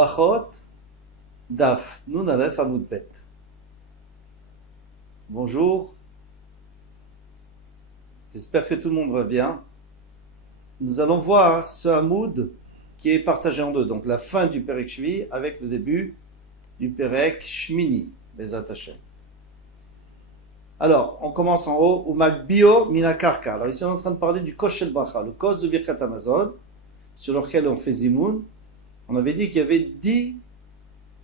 Brachot, Daf, Nun Aleph Amud Bet. Bonjour, j'espère que tout le monde va bien. Nous allons voir ce Hamoud qui est partagé en deux, donc la fin du Perek Shvi avec le début du Perek Shmini, Bezat Hashem. Alors, on commence en haut, Umag Bio Minakarka. Alors ici on est en train de parler du Kosh Shel Bracha, le Kos de Birkat Hamazon, sur lequel on fait Zimoun. On avait dit qu'il y avait 10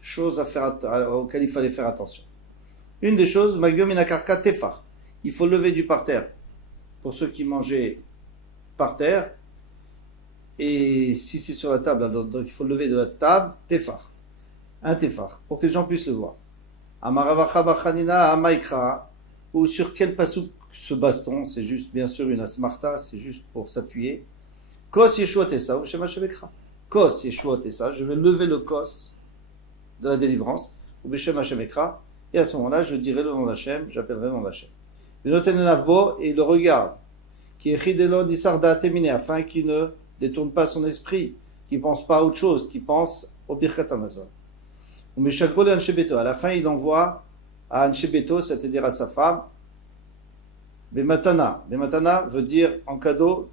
choses auxquelles il fallait faire attention. Une des choses, Umag Bio Minakarka Tefar. Il faut lever du parterre pour ceux qui mangeaient par terre. Et si c'est sur la table, donc il faut lever de la table, Tefar. Un Tefar, pour que les gens puissent le voir. Amaravacha Bachanina Amaikra. Ou sur quel pasouk ce baston, c'est juste bien sûr une asmarta, c'est juste pour s'appuyer. Kos Yeshua Tessa, ou Shema Shemekra. Kos Yeshua Tessa, je vais lever le kos de la délivrance, ou Beshem Shemekra, et à ce moment-là, je dirai le nom d'Hachem, j'appellerai le nom d'Hachem. Et il le regarde, qui est Chidelo Disarda Temine, afin qu'il ne détourne pas son esprit, qu'il ne pense pas à autre chose, qu'il pense au Birkat Hamazon. Ou Meshakro Anshebeto, à la fin, il envoie à Anshebeto, c'est-à-dire à sa femme, Bematana. Bematana veut dire en cadeau,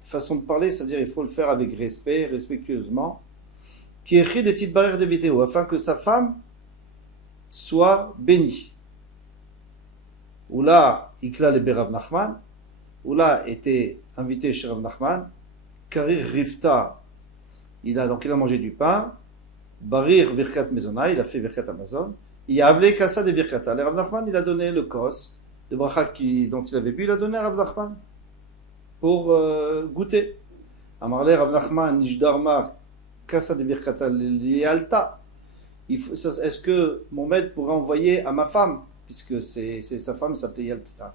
façon de parler, c'est-à-dire il faut le faire avec respect, respectueusement. Qui écrit des petites barrières de Bétéo, afin que sa femme soit bénie. Oula, Ikla le Rav Nachman. Oula était invité chez Rav Nachman. Karir Rifta, il a mangé du pain. Barir Birkat Mezona, il a fait Birkat Hamazon. Il a appelé Kassa de Birkata. Le Rav Nachman, il a donné le kos de bracha dont il avait bu, il a donné à Rav Nachman pour goûter. Amarle Rav Nachman, Nishdarma, Kassa de Birkata, Lialta. Est-ce que mon maître pourrait envoyer à ma femme, puisque sa femme s'appelait Yalta.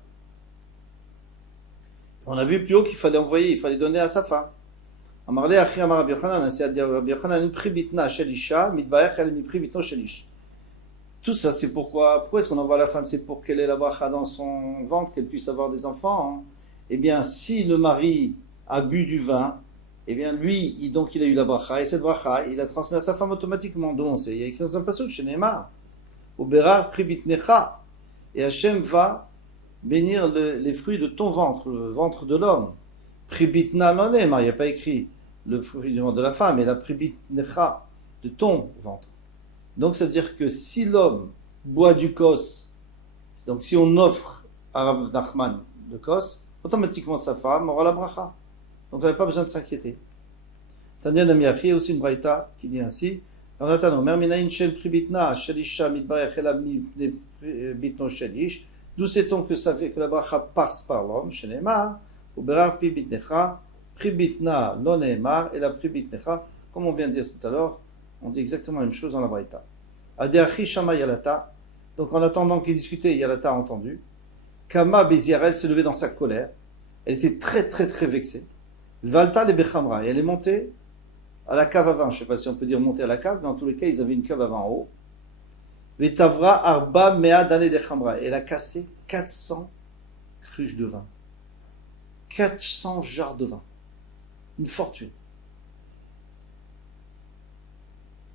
On a vu plus haut qu'il fallait envoyer, il fallait donner à sa femme. Amarle Achi Amar Rabbi Yochanan, c'est à dire Rabbi Yochanan, Pribitna Shelisha, Midbaech El Pribitno Shelish. Tout ça, c'est pourquoi est-ce qu'on envoie la femme? C'est pour qu'elle ait la bracha dans son ventre, qu'elle puisse avoir des enfants. Hein. Eh bien, si le mari a bu du vin, eh bien, lui, donc il a eu la bracha, et cette bracha, il a transmis à sa femme automatiquement. Donc, il y a écrit dans un passage, chez Neymar, au Berar Pribit Necha, et Hachem va bénir les fruits de ton ventre, le ventre de l'homme. Pribit Na lo Neymar, il n'y a pas écrit le fruit du ventre de la femme, mais la Pribit Necha, de ton ventre. Donc, ça veut dire que si l'homme boit du kos, donc si on offre à Rav Nachman le kos, automatiquement sa femme aura la bracha. Donc, elle n'a pas besoin de s'inquiéter. Tandis qu'il y a aussi une braïta qui dit ainsi, d'où sait-on que ça fait que la bracha passe par l'homme, chez Neymar, ou berar pribitnecha, pribitna lo neymar, et la pribitnecha, comme on vient de dire tout à l'heure, on dit exactement la même chose dans la Braïta. Adeachi Shama Yalata. Donc en attendant qu'il discutait, Yalata a entendu. Kama Beziara, elle s'est levée dans sa colère. Elle était très très très vexée. Valta le Bechamra. Et elle est montée à la cave à vin. Je ne sais pas si on peut dire monter à la cave, mais en tous les cas, ils avaient une cave à vin en haut. Vetavra Arba Mea Dane de Chamra. Elle a cassé 400 cruches de vin. 400 jarres de vin. Une fortune.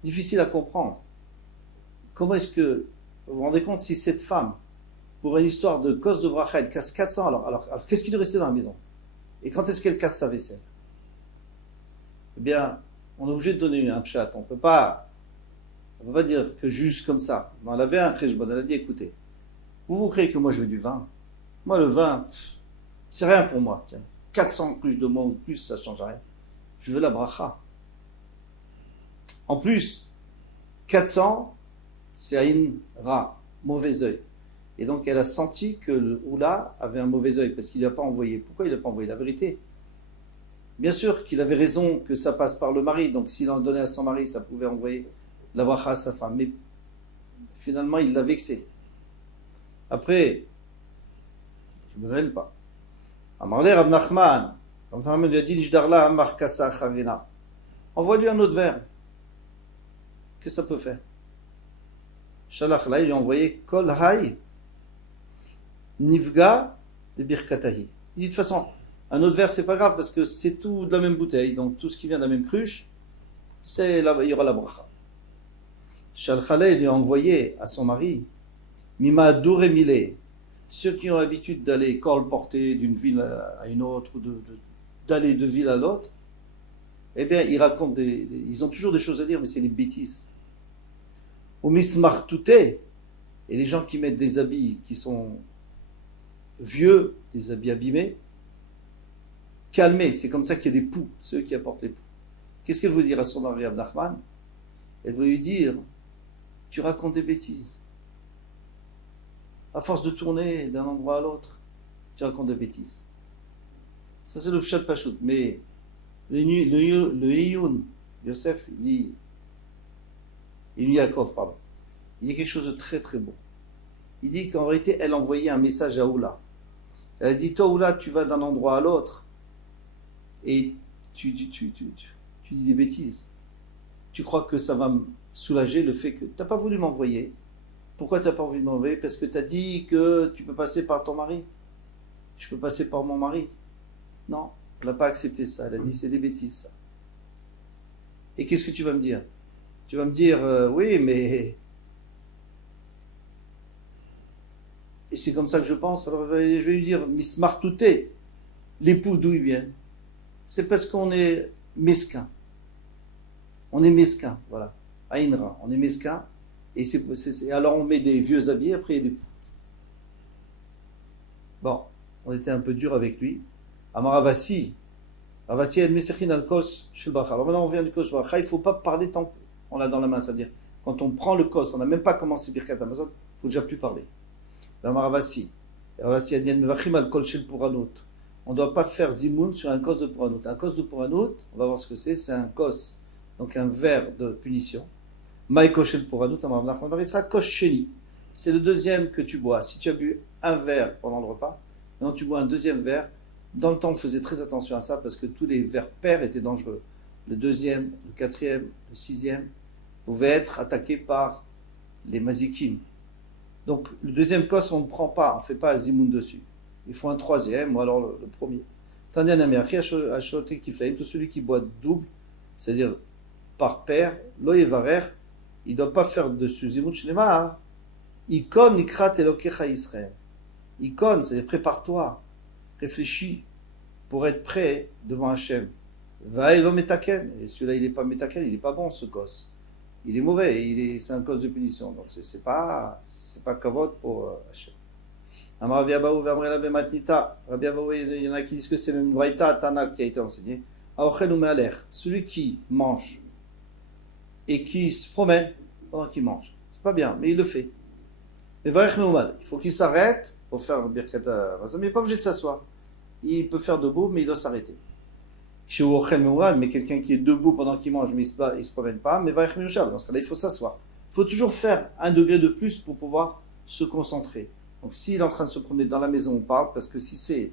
Difficile à comprendre. Comment est-ce que vous vous rendez compte si cette femme, pour une histoire de cause de bracha, elle casse 400, alors qu'est-ce qui doit rester dans la maison? Et quand est-ce qu'elle casse sa vaisselle? Eh bien, on est obligé de donner un pshat. On peut pas dire que juste comme ça. Mais elle avait un cheshbon, elle a dit, écoutez, vous croyez que moi je veux du vin? Moi le vin, c'est rien pour moi. Tiens, 400 cruches de moins ou plus, ça ne change rien. Je veux la bracha. En plus, 400, c'est Aïn Ra, mauvais œil. Et donc elle a senti que le Oula avait un mauvais œil parce qu'il ne l'a pas envoyé. Pourquoi il ne l'a pas envoyé? La vérité. Bien sûr qu'il avait raison que ça passe par le mari. Donc s'il en donnait à son mari, ça pouvait envoyer la bracha à sa femme. Mais finalement, il l'a vexé. Après, je ne me mêle pas. Amarle Rav Nachman, comme ça, lui a dit, Nishdarla Amar Kasa Chavena. Envoie-lui un autre verre. Qu'est-ce que ça peut faire? Shalach là, il lui a envoyé Kol Hay Nivga de Birkatahi. Il dit de toute façon, un autre verre, c'est pas grave parce que c'est tout de la même bouteille. Donc tout ce qui vient de la même cruche, il y aura la bracha. Shalchaleh lui a envoyé à son mari, Mima Douremile, ceux qui ont l'habitude d'aller colporter d'une ville à une autre, ou d'aller de ville à l'autre, eh bien, ils racontent ils ont toujours des choses à dire, mais c'est des bêtises. Ou mismartouté, et les gens qui mettent des habits qui sont vieux, des habits abîmés, calmez, c'est comme ça qu'il y a des poux, ceux qui apportent les poux. Qu'est-ce qu'elle veut dire à son mari Abnachman? Elle veut lui dire, tu racontes des bêtises. À force de tourner d'un endroit à l'autre, tu racontes des bêtises. Ça c'est le Pshat Pachout. Mais le Iyun, Yosef, il dit, Yaakov, pardon, il dit quelque chose de très très beau. Il dit qu'en réalité, elle envoyait un message à Oula. Elle a dit, toi Oula, tu vas d'un endroit à l'autre et tu dis des bêtises. Tu crois que ça va me soulager le fait que tu n'as pas voulu m'envoyer. Pourquoi tu n'as pas envie de m'envoyer? Parce que tu as dit que tu peux passer par ton mari. Je peux passer par mon mari. Non, elle n'a pas accepté ça. Elle a dit, c'est des bêtises ça. Et qu'est-ce que tu vas me dire? Tu vas me dire, oui, mais... Et c'est comme ça que je pense. Alors je vais lui dire, Miss Martouté, l'époux d'où il vient? C'est parce qu'on est mesquin. On est mesquin, voilà. Aïnra, on est mesquin. Et alors on met des vieux habits, après il y a des poux. Bon, on était un peu dur avec lui. Amaravasi, Ravasi et Meserkin al-Kos chez le Bracha. Alors maintenant on vient du Kos Bracha, il ne faut pas parler tant qu'on l'a dans la main, c'est-à-dire quand on prend le Kos, on n'a même pas commencé Birkat Hamazon, il ne faut déjà plus parler. Amaravasi, Ravasi a dit Mevachim al-Kol chez le Puranot. On ne doit pas faire Zimoun sur un Kos de Puranot. Un Kos de Puranot, on va voir ce que c'est un Kos, donc un verre de punition. Maïkoshel Puranot, Kosheni. C'est le deuxième que tu bois. Si tu as bu un verre pendant le repas, maintenant tu bois un deuxième verre. Dans le temps, on faisait très attention à ça parce que tous les verres pairs étaient dangereux. Le deuxième, le quatrième, le sixième pouvaient être attaqués par les mazikim. Donc le deuxième kos, on ne prend pas, on ne fait pas un zimoun dessus. Il faut un troisième ou alors le premier. Tandis que celui qui boit double, c'est-à-dire par paire, loyevarer, il ne doit pas faire dessus zimoun shnema. Ikon nikrat elokecha Israël. Ikon, c'est-à-dire prépare-toi. Réfléchis pour être prêt devant Hachem. Va et metaken. Et celui-là, il n'est pas metaken, il n'est pas bon, ce kos. Il est mauvais, c'est un cause de punition. Donc, c'est pas kavod pour Hachem. Amar Rabbi Abaou ve'amrela bematnita. Rabbi Abaou, il y en a qui disent que c'est même une braïta Tana qui a été enseignée. Aochel ou me'alech. Celui qui mange et qui se promène pendant qu'il mange. C'est pas bien, mais il le fait. Mais varech me'umad. Il faut qu'il s'arrête pour faire Birkat Hamazon, mais il n'est pas obligé de s'asseoir. Il peut faire debout, mais il doit s'arrêter. Mais quelqu'un qui est debout pendant qu'il mange, mais il ne se promène pas, mais va dans ce cas-là, il faut s'asseoir. Il faut toujours faire un degré de plus pour pouvoir se concentrer. Donc s'il est en train de se promener dans la maison, on parle, parce que si c'est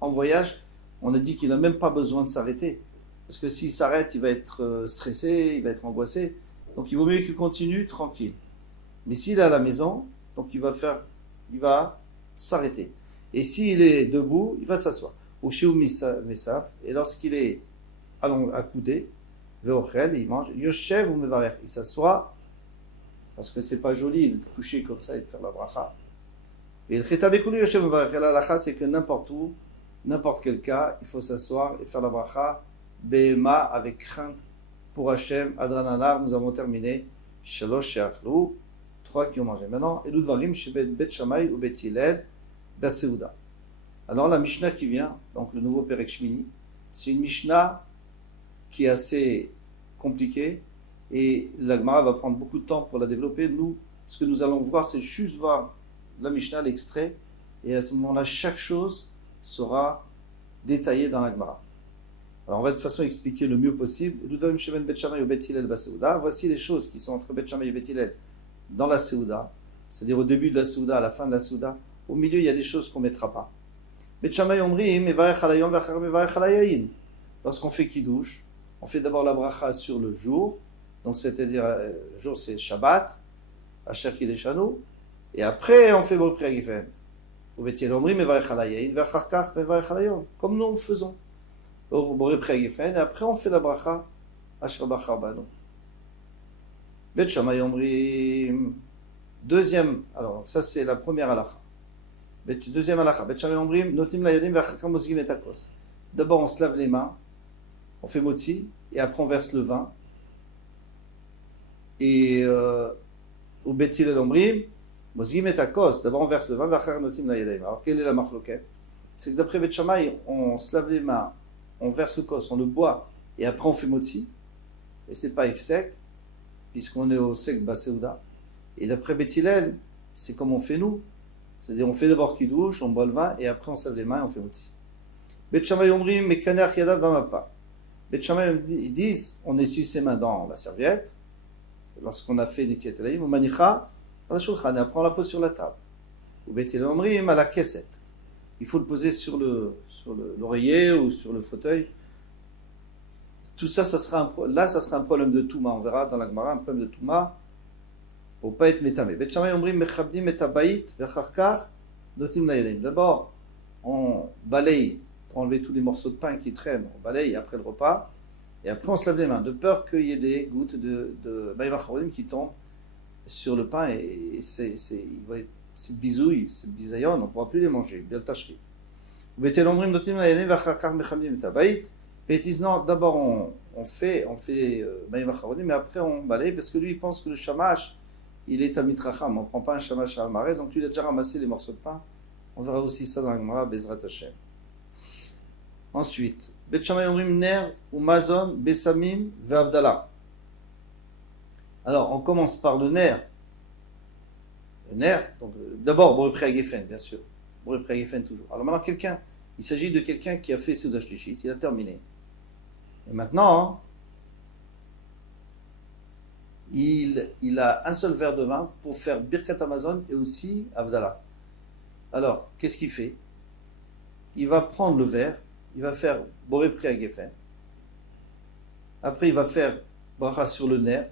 en voyage, on a dit qu'il n'a même pas besoin de s'arrêter. Parce que s'il s'arrête, il va être stressé, il va être angoissé. Donc il vaut mieux qu'il continue tranquille. Mais s'il est à la maison, donc il va s'arrêter. Et s'il est debout, il va s'asseoir. Et lorsqu'il est accoudé, il mange. Yoshev ou mevarech, il s'assoit, parce que c'est pas joli de coucher comme ça et de faire la bracha. Et le chetabekulu Yoshev ou mevarech, la halakha, c'est que n'importe où, n'importe quel cas, il faut s'asseoir et faire la bracha, behema, avec crainte pour Hachem, Adrananar. Nous avons terminé. Shalosh she'achlu, 3 qui ont mangé. Maintenant, Elud Varim, Shebet Bet Shammai ou Bet Hillel, Baseuda. Alors la Mishnah qui vient, donc le nouveau Perek Shmini, c'est une Mishnah qui est assez compliquée et la Gemara va prendre beaucoup de temps pour la développer. Nous, ce que nous allons voir, c'est juste voir la Mishnah, l'extrait, et à ce moment-là, chaque chose sera détaillée dans la Gemara. Alors on va de toute façon expliquer le mieux possible. Voici les choses qui sont entre Bet Shammai et Bet Hillel dans la Seuda, c'est-à-dire au début de la Seuda, à la fin de la Seuda. Au milieu, il y a des choses qu'on ne mettra pas. Lorsqu'on fait Kiddush, on fait d'abord la bracha sur le jour, donc c'est-à-dire le jour c'est Shabbat, Asher Kideshanu, et après on fait Borei Agifen. Comme nous faisons Borei Agifen, et après on fait la bracha Asher Bachar Banu. Bet Shammai Omrim, deuxième, alors ça c'est la première halakha. Deuxième halakha, Bet Shammai Omrim, notim la yadim v'achakam mozgim et akos. D'abord on se lave les mains, on fait motzi, et après on verse le vin. Et au Bet Hillel Omrim, mozgim et akos, d'abord on verse le vin, v'achar notim la yadim. Alors quelle est la machloket? C'est que d'après Bet Shammai, on se lave les mains, on verse le kos, on le boit, et après on fait motzi, et c'est pas ifsek, puisqu'on est au sek baseuda. Et d'après Bet Hillel, c'est comme on fait nous, c'est-à-dire on fait d'abord kiddush, on boit le vin, et après on se lave les mains et on fait motzi. Bet Shammai Omrim, mekaner yadav bamapa. Bet Shammai, ils disent, on essuie ses mains dans la serviette, lorsqu'on a fait netiat elayim, ou manicha, à la shulchan, et après on la pose sur la table. Ou Bet Hillel Omrim, à la kesset. Il faut le poser sur l'oreiller ou sur le fauteuil. Tout ça, ça sera un problème de Touma. On verra dans la Gemara un problème de Touma pour ne pas être métamé. Bet Shammai Omrim mechabdim et abayit v'charkar notim layadim. D'abord, on balaye pour enlever tous les morceaux de pain qui traînent. On balaye après le repas. Et après, on se lave les mains, de peur qu'il y ait des gouttes de bayim acharonim qui tombent sur le pain et c'est bisouille, c'est bisayon, on ne pourra plus les manger. Bien tachrit. Bet l'omrim notim layadim v'charkar mechabdim et abayit. Et ils disent non, d'abord on fait bayim acharonim, mais après on balaye parce que lui il pense que le shamash il est à mitracham. On ne prend pas un shamash à almarez, donc lui il a déjà ramassé les morceaux de pain. On verra aussi ça dans la Gemara Bezrat Hashem. Ensuite, Bet Shammai Omrim ner ou mazon besamim ve'avdala. Alors on commence par le ner. Le ner, donc d'abord Boré Pri Hagefen, bien sûr. Boré Pri Hagefen toujours. Alors maintenant il s'agit de quelqu'un qui a fait Seudah Shlishit, il a terminé. Et maintenant, il a un seul verre de vin pour faire Birkat Hamazon et aussi Avdala. Alors, qu'est-ce qu'il fait? Il va prendre le verre, il va faire Boré Pri Hagefen. Après, il va faire Bracha sur le ner,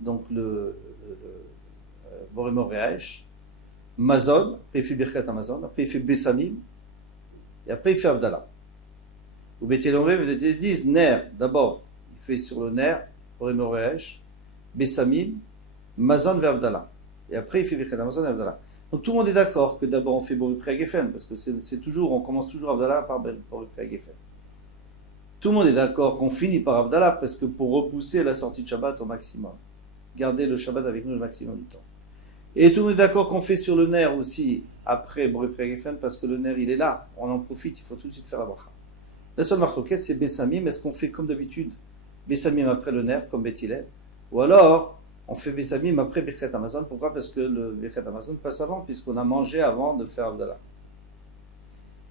donc le Boré Moreash, Mazon, après il fait Birkat Hamazon, après il fait Besamim, et après il fait Avdala. Ou Bet Hillel Omrim, ils disent ner, d'abord, il fait sur le ner, Boré Moreash, Besamim, Mazon vers Avdala. Et après il fait Birkat Hamazon et Avdala. Donc tout le monde est d'accord que d'abord on fait Boré Pri Hagefen, parce que c'est toujours, on commence toujours Avdala par Boré Pri Hagefen. Tout le monde est d'accord qu'on finit par Avdala, parce que pour repousser la sortie de Shabbat au maximum, garder le Shabbat avec nous le maximum du temps. Et tout le monde est d'accord qu'on fait sur le ner aussi, après Boré Pri Hagefen, parce que le ner il est là, on en profite, il faut tout de suite faire la bracha. La seule marloquette c'est Besamim, est-ce qu'on fait comme d'habitude Besamim après le ner, comme Bet Hillel, ou alors on fait Besamim après Birkat Hamazon. Pourquoi? Parce que le Birkat Hamazon passe avant, puisqu'on a mangé avant de faire Avdala.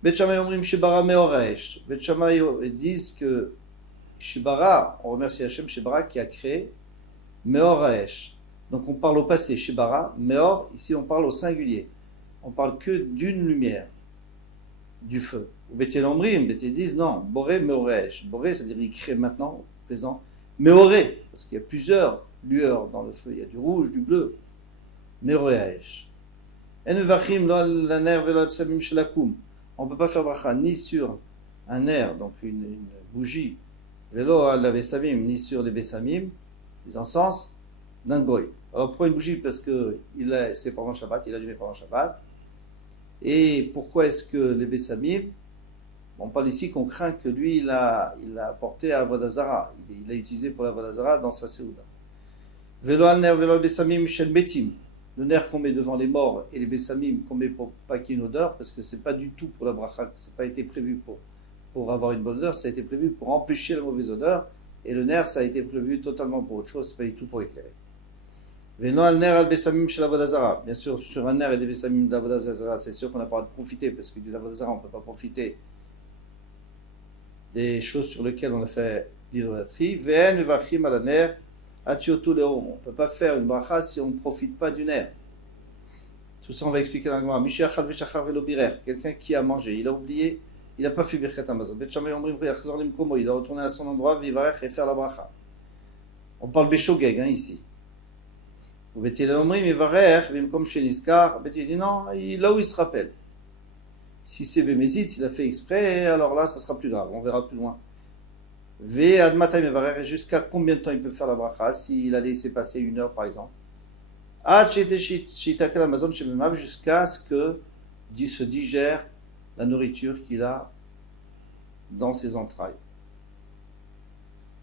Bet Shammai Omrim Shebara Meoresh. Bet Shammai disent que Shebara, on remercie Hachem Shebara qui a créé Meoresh. Donc on parle au passé, Shebara, Meor, ici on parle au singulier. On parle que d'une lumière, du feu. Ou Bet Hillel Omrim, Bet Hillel disent non, Boré Meoresh. Boré, c'est-à-dire il crée maintenant, présent. Meoré, parce qu'il y a plusieurs lueurs dans le feu, il y a du rouge, du bleu. Meoresh. En vachim lo la ner velo absamim shelakum. On ne peut pas faire bracha ni sur un ner, donc une bougie, velo al besamim, ni sur les besamim, les encens, d'un goy. Alors pourquoi une bougie? Parce que c'est pendant Shabbat, il a allumé pendant Shabbat. Et pourquoi est-ce que les besamim, on parle ici qu'on craint que lui, il a apporté à Avodah Zara, il l'a utilisé pour l'Avodah Zara dans sa Seuda. Velo al ner, velo al besamim shel betim. Le nerf qu'on met devant les morts et les bessamim qu'on met pour pas qu'il y ait une odeur, parce que c'est pas du tout pour la bracha, c'est pas été prévu pour avoir une bonne odeur, ça a été prévu pour empêcher la mauvaise odeur, et le nerf ça a été prévu totalement pour autre chose, c'est pas du tout pour éclairer. Venons al ner al bessamim chez l'Avodah Zara. Bien sûr, sur un nerf et des bessamim d'Avodah Zara, c'est sûr qu'on n'a pas le droit de profiter, parce que de l'Avodah Zara on ne peut pas profiter des choses sur lesquelles on a fait l'idolâtrie. Ve'en vachim al ner. On ne peut pas faire une bracha si on ne profite pas du nerf. Tout ça, on va expliquer dans la Gemara. Quelqu'un qui a mangé, il a oublié, il n'a pas fait Birkat Hamazon. Il doit retourner à son endroit, et faire la bracha. On parle Beshogeg ici. Bet Hillel dit non, là où il se rappelle. Si c'est Bémézid, s'il a fait exprès, alors là, ça sera plus grave. On verra plus loin. Ve admatay mevarer, jusqu'à combien de temps il peut faire la bracha, s'il a laissé passer 1 heure par exemple. Ad shitakel Amazon shememav, jusqu'à ce que se digère la nourriture qu'il a dans ses entrailles.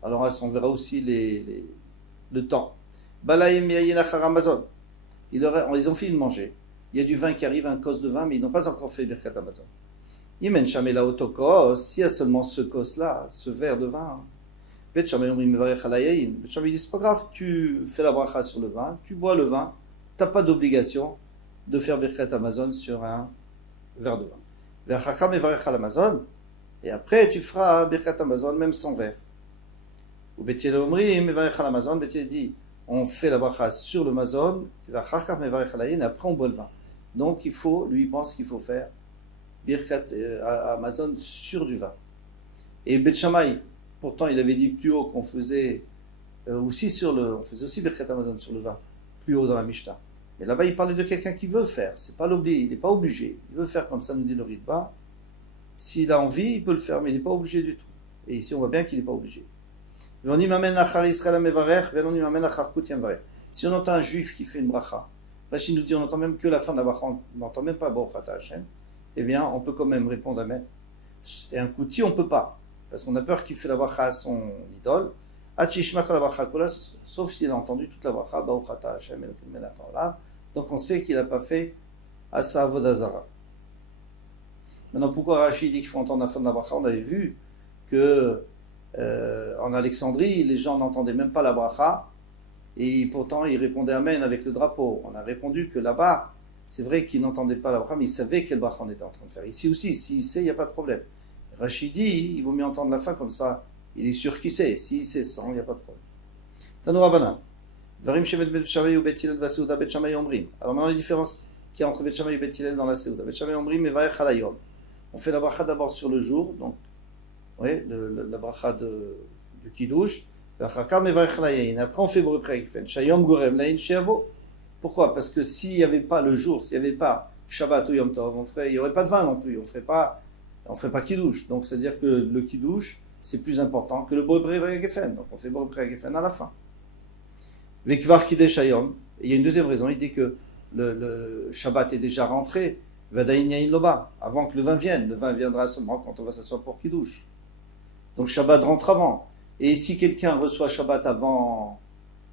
Alors on verra aussi le temps. Balaim yayin achar Amazon. Ils ont fini de manger. Il y a du vin qui arrive, un cos de vin, mais ils n'ont pas encore fait Birkat Amazon. Yemen Shamela Otokos, s'il y a seulement ce cos-là, ce verre de vin. Bet Shamay Omrim Mevarech Alayayin. Bet Shamay dit, c'est pas grave, tu fais la bracha sur le vin, tu bois le vin, tu n'as pas d'obligation de faire Birkat Amazon sur un verre de vin. Ve'achaka Mevarech Amazon, et après tu feras Birkat Amazon même sans verre. Ou Bet Yel Omrim Mevarech Amazon, Bet Yel dit, on fait la bracha sur le mazon, et après on boit le vin. Donc lui pense qu'il faut faire Birkat Amazon sur du vin. Et Bet Shammai, pourtant il avait dit plus haut qu'on faisait aussi on faisait aussi Birkat Amazon sur le vin, plus haut dans la Mishnah. Mais là-bas il parlait de quelqu'un qui veut faire, c'est pas l'obligé, il n'est pas obligé, il veut faire comme ça, nous dit le Ritba. S'il a envie, il peut le faire, mais il n'est pas obligé du tout. Et ici on voit bien qu'il n'est pas obligé. Si on entend un juif qui fait une bracha, Rachid nous dit on n'entend même que la fin de la bracha, on n'entend même pas Baruch Ata Hashem, eh bien on peut quand même répondre Amen. Et un kouti on ne peut pas, parce qu'on a peur qu'il fait la bracha à son idole, sauf s'il a entendu toute la bracha, Baruch Ata Hashem, donc on sait qu'il n'a pas fait à sa Avodazara. Maintenant pourquoi Rachid dit qu'il faut entendre la fin de la bracha? On avait vu que en Alexandrie, les gens n'entendaient même pas la bracha, et pourtant ils répondaient Amen avec le drapeau. On a répondu que là-bas, c'est vrai qu'ils n'entendaient pas la bracha, mais ils savaient quelle bracha on était en train de faire. Ici aussi, s'il sait, il n'y a pas de problème. Rachid dit, il vaut mieux entendre la fin comme ça, il est sûr qu'il sait. S'il sait sans, il n'y a pas de problème. Tanoura Banan. Varim Shemet Bet Shammai ou Bet Hillel Basouda Bet Shammai Omrim. Alors maintenant, les différences qu'il y a entre Bet Shammai et Bet Hillel dans la Seuda. Bet Shammai Omrim et Vaech Halayom. On fait la bracha d'abord sur le jour, donc oui, la bracha du Kiddush. Après on fait Boré Preifen. Shayom Gorem Lain Sheavo. Pourquoi? Parce que s'il n'y avait pas le jour, s'il n'y avait pas Shabbat ou Yom Tov, il n'y aurait pas de vin non plus. On ne ferait pas Kiddush. Donc c'est-à-dire que le Kiddush, c'est plus important que le Boré Preifen. Donc on fait Boré Preifen à la fin. Vekvar Kiddush Shayom. Il y a une deuxième raison. Il dit que le Shabbat est déjà rentré. Vadaïn Yain Loba. Avant que le vin vienne. Le vin viendra seulement quand on va s'asseoir pour Kiddush. Donc Shabbat rentre avant. Et si quelqu'un reçoit Shabbat avant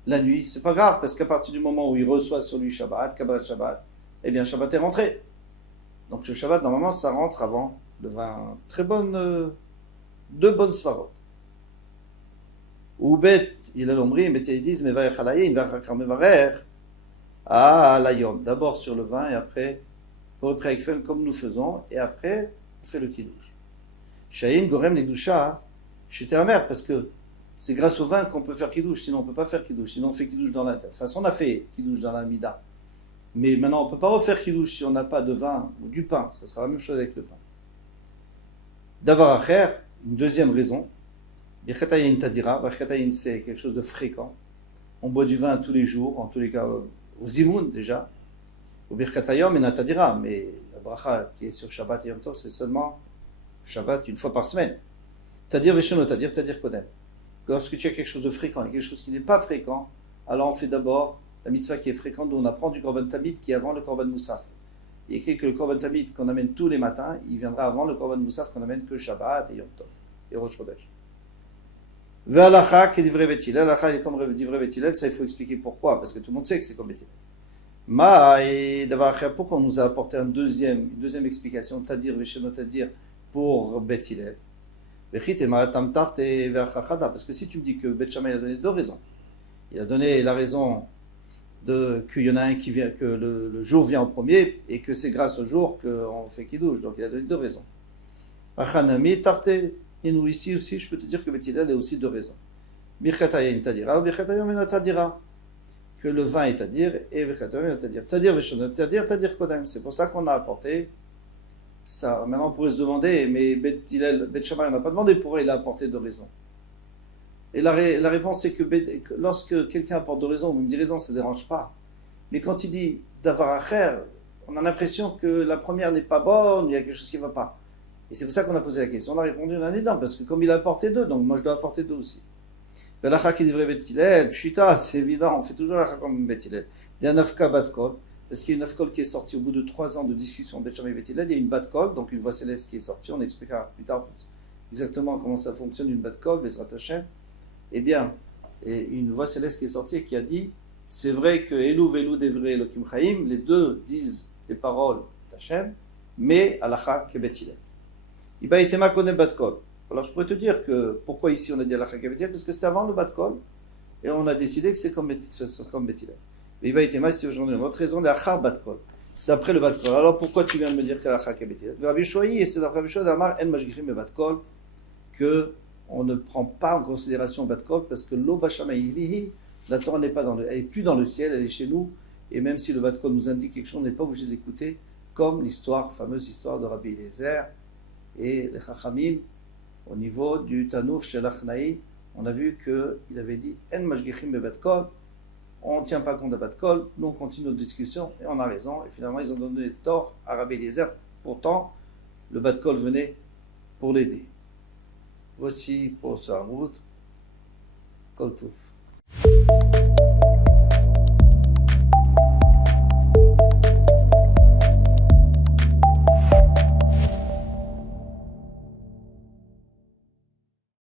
la nuit, c'est pas grave, parce qu'à partir du moment où il reçoit sur lui Shabbat, Kabbalat Shabbat, eh bien Shabbat est rentré. Donc le Shabbat, normalement, ça rentre avant le vin. Très bonne, deux bonnes svarot. Ou bet, il a l'ombri, mais ils disent, mevarech alayin, vachakar mevarech, la yom. D'abord sur le vin, et après, comme nous faisons, et après, on fait le kiddush. Shayin gorem les doucha. J'étais amer parce que c'est grâce au vin qu'on peut faire kiddush, sinon on ne peut pas faire kiddush, sinon on fait kiddush dans la tête. De toute façon, on a fait kiddush dans la mida. Mais maintenant, on ne peut pas refaire kiddush si on n'a pas de vin ou du pain. Ça sera la même chose avec le pain. Davar acher, une deuxième raison, birchatayin tadira, birchatayin c'est quelque chose de fréquent. On boit du vin tous les jours, en tous les cas, au zimoun déjà, au birchatayom et natadira, mais la bracha qui est sur Shabbat et Yom Tov, c'est seulement Shabbat une fois par semaine. Tadir Veshono, Tadir Kodem. Lorsque tu as quelque chose de fréquent et quelque chose qui n'est pas fréquent, alors on fait d'abord la mitzvah qui est fréquente, dont on apprend du Korban Tamid qui est avant le Korban Moussaf. Il est écrit que le Korban Tamid qu'on amène tous les matins, il viendra avant le Korban Moussaf qu'on amène que Shabbat et Yom Tov et Rosh Chodesh. Ve'alacha qui est divrei Bet Hillel, alacha est comme divrei Bet Hillel, ça il faut expliquer pourquoi, parce que tout le monde sait que c'est comme Bet Hillel. Ma et d'avoir pourquoi on nous a apporté une deuxième explication, Tadir Veshono Tadir pour Bet Hillel. Parce que si tu me dis que Bet Shammai a donné deux raisons, il a donné la raison qu'il y en a un qui vient, que le jour vient en premier et que c'est grâce au jour qu'on fait Kiddush, donc il a donné deux raisons. Achanami tarte, et nous ici aussi, je peux te dire que Bet Hillel a aussi deux raisons. Birchatayin tadira, birchatayom en tadira, que le vin est à dire et birchatayom en tadira. Tadir veshonot tadir kodem, c'est pour ça qu'on a apporté. Ça, maintenant on pourrait se demander, mais Bet Shammai, on n'a pas demandé pourquoi il a apporté deux raisons. Et la réponse c'est que lorsque quelqu'un apporte deux raisons, vous me direz raison, ça ne dérange pas. Mais quand il dit d'avar acher, on a l'impression que la première n'est pas bonne, il y a quelque chose qui ne va pas. Et c'est pour ça qu'on a posé la question. On a répondu, on a dit non, parce que comme il a apporté deux, donc moi je dois apporter deux aussi. L'akha qui devrait Beth Hillel, pshita, c'est évident, on fait toujours l'akha comme Beth Hillel. Il y a un afka bat kol, parce qu'il y a une afkol qui est sortie au bout de 3 ans de discussion de Beth Shammai et Beth Hillel, il y a une bat kol, donc une voix céleste qui est sortie, on expliquera plus tard exactement comment ça fonctionne une bat kol, Bezrat Hashem. Eh bien, et une voix céleste qui est sortie et qui a dit, c'est vrai que Elou Velou Devre Elokim Chaim, les deux disent les paroles d'Hachem, mais alakha ke Beth Hillel. Iba itema kone bat kol. Alors je pourrais te dire que pourquoi ici on a dit alakha ke Beth Hillel, parce que c'était avant le bat kol, et on a décidé que c'est comme Beth Hillel. Mais Iba itema, c'est aujourd'hui une autre raison, l'achar bat kol. C'est après le bat kol. Alors pourquoi tu viens de me dire que alakha ke Beth Hillel? Rabbi Shoyi, et c'est d'après Rabbi Shoyi d'Amar en majgichim be bat kol, que on ne prend pas en considération bat kol, parce que l'eau bashamaïlihi, la Torah n'est pas elle est plus dans le ciel, elle est chez nous, et même si le bat kol nous indique quelque chose, on n'est pas obligé d'écouter, comme fameuse histoire de Rabbi Eliezer et les Chachamim, au niveau du Tanour chez l'Achnaï, on a vu qu'il avait dit En Mashgichim be bat kol, on ne tient pas compte de bat kol, nous on continue notre discussion, et on a raison, et finalement ils ont donné tort à Rabbi Eliezer, pourtant le bat kol venait pour l'aider. Voici pour ce Hamoud, Kol Touf.